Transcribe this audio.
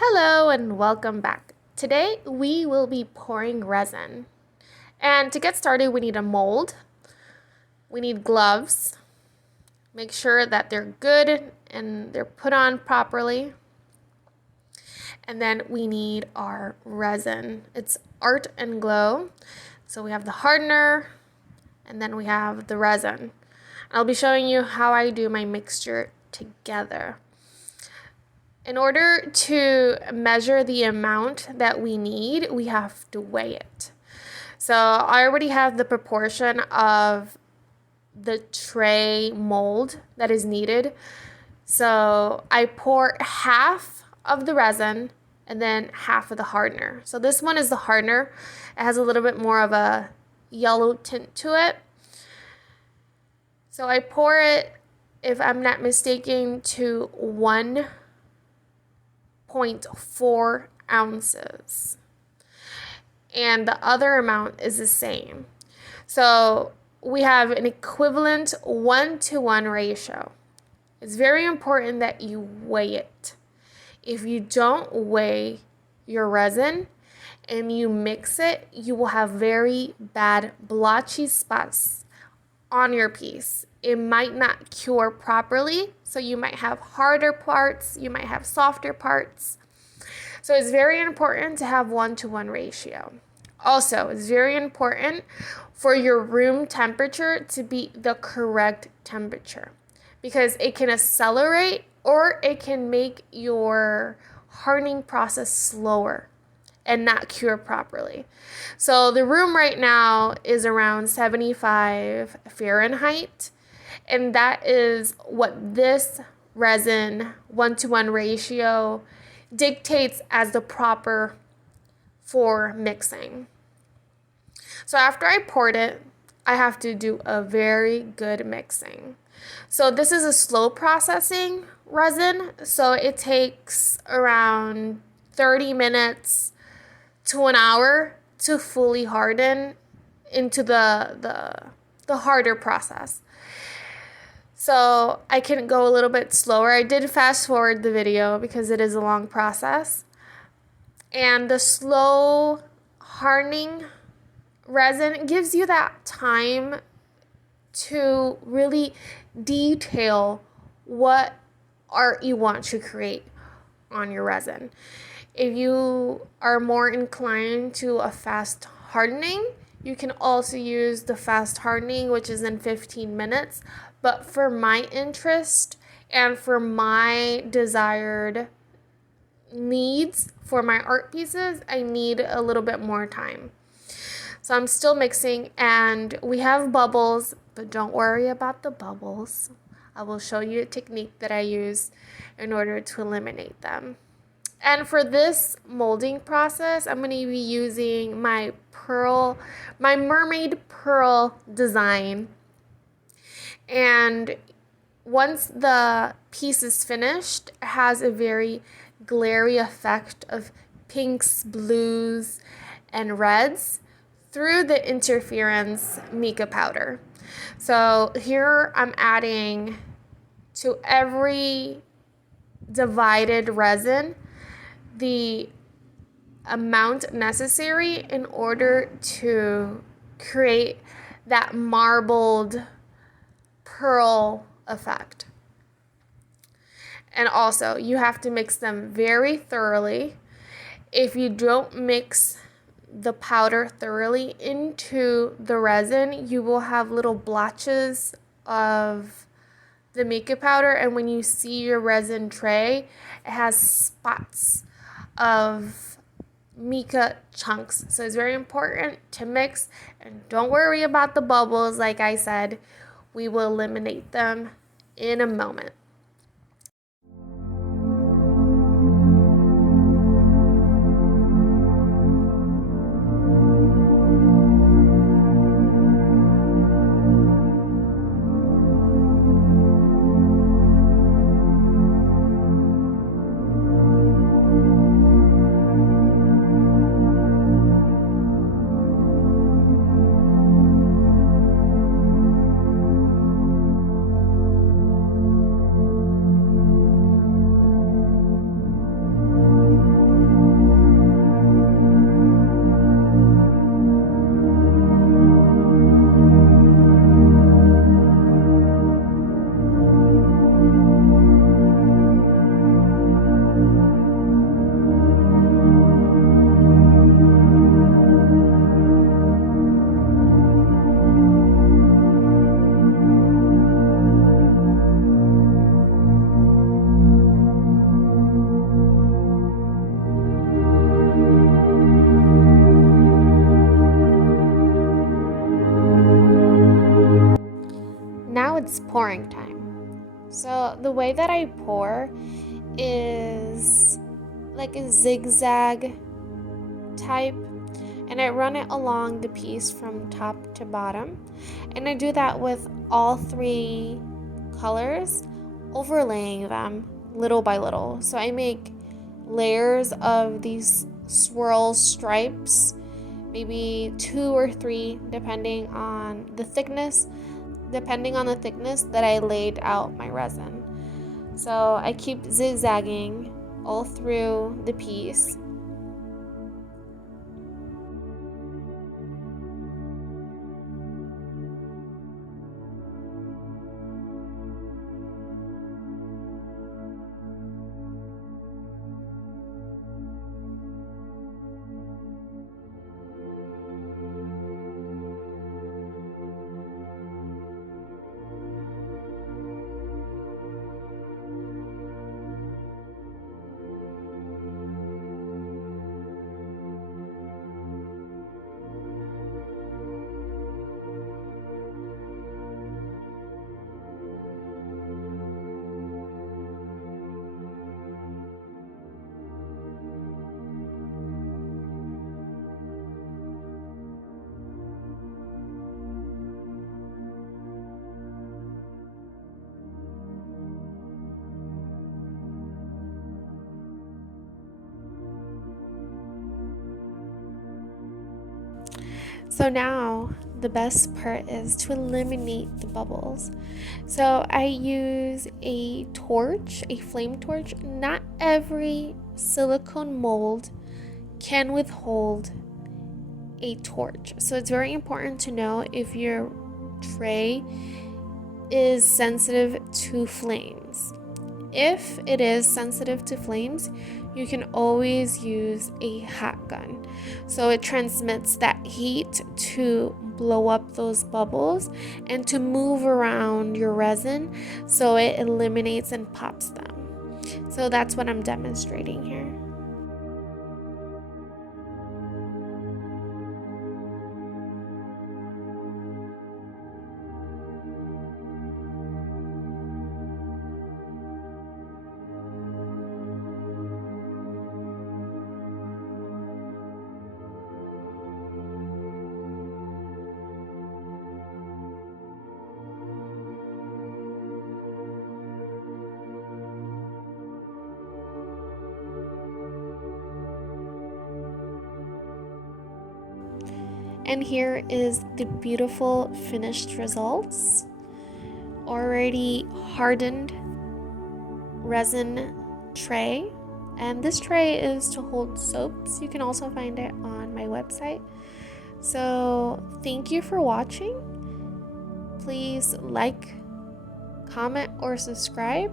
Hello and welcome back. Today we will be pouring resin. And to get started, we need a mold. We need gloves. Make sure that they're good and they're put on properly. And then we need our resin. It's Art and Glow. So we have the hardener and then we have the resin. I'll be showing you how I do my mixture together. In order to measure the amount that we need, we have to weigh it. So I already have the proportion of the tray mold that is needed. So I pour half of the resin and then half of the hardener. So this one is the hardener. It has a little bit more of a yellow tint to it. So I pour it, if I'm not mistaken, to 1.4 ounces. And the other amount is the same. So we have an equivalent 1-to-1 ratio. It's very important that you weigh it. If you don't weigh your resin and you mix it, you will have very bad blotchy spots on your piece. It might not cure properly, so you might have harder parts, you might have softer parts. So it's very important to have 1-to-1 ratio. Also, it's very important for your room temperature to be the correct temperature because it can accelerate or it can make your hardening process slower and not cure properly. So the room right now is around 75 Fahrenheit, and that is what this resin 1-to-1 ratio dictates as the proper for mixing. So after I poured it, I have to do a very good mixing. So this is a slow processing resin, so it takes around 30 minutes to an hour to fully harden into the harder process. So I can go a little bit slower. I did fast forward the video because it is a long process. And the slow hardening resin gives you that time to really detail what art you want to create on your resin. If you are more inclined to a fast hardening, you can also use the fast hardening, which is in 15 minutes. But for my interest and for my desired needs for my art pieces, I need a little bit more time. So I'm still mixing and we have bubbles, but don't worry about the bubbles. I will show you a technique that I use in order to eliminate them. And for this molding process, I'm going to be using my Mermaid Pearl design. And once the piece is finished, it has a very glary effect of pinks, blues, and reds through the interference mica powder. So here I'm adding to every divided resin the amount necessary in order to create that marbled pearl effect. And also, you have to mix them very thoroughly. If you don't mix the powder thoroughly into the resin, you will have little blotches of the mica powder, and when you see your resin tray, it has spots of mica chunks. So it's very important to mix, and don't worry about the bubbles. Like I said, we will eliminate them in a moment. it's pouring time. So the way that I pour is like a zigzag type, and I run it along the piece from top to bottom, and I do that with all 3 colors, overlaying them little by little. So I make layers of these swirl stripes, maybe 2 or 3 depending on the thickness that I laid out my resin. So I keep zigzagging all through the piece. So now the best part is to eliminate the bubbles. So I use a torch, a flame torch. Not every silicone mold can withhold a torch. So it's very important to know if your tray is sensitive to flames. If it is sensitive to flames, you can always use a hot gun. So it transmits that heat to blow up those bubbles and to move around your resin so it eliminates and pops them. So that's what I'm demonstrating here. And here is the beautiful finished results. Already hardened resin tray. And this tray is to hold soaps. You can also find it on my website. So thank you for watching. Please like, comment, or subscribe.